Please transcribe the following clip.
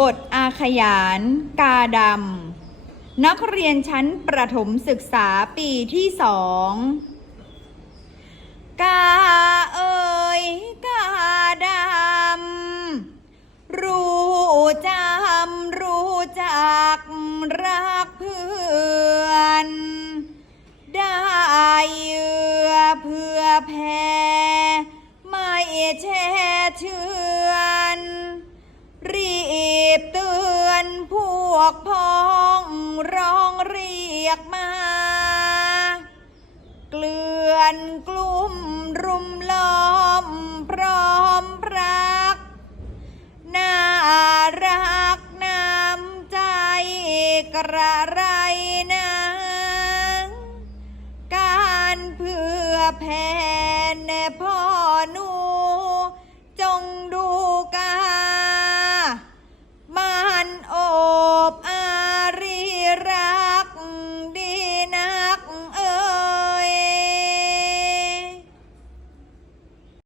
บทอาขยาน กาดำ นักเรียนชั้นประถมศึกษาปีที่สอง กาเอ่ยกาดำ รู้จำรู้จักรักเพื่อน ได้เยื่อเพื่อแพ้ไม่แช่เชื่อ กพ้องร้องเรียกมา เกลื่อนกลุ่มรุมล้อมพร้อมรัก น่ารักน้ำใจกระไรนะการเพื่อแผ่นพ่อหนู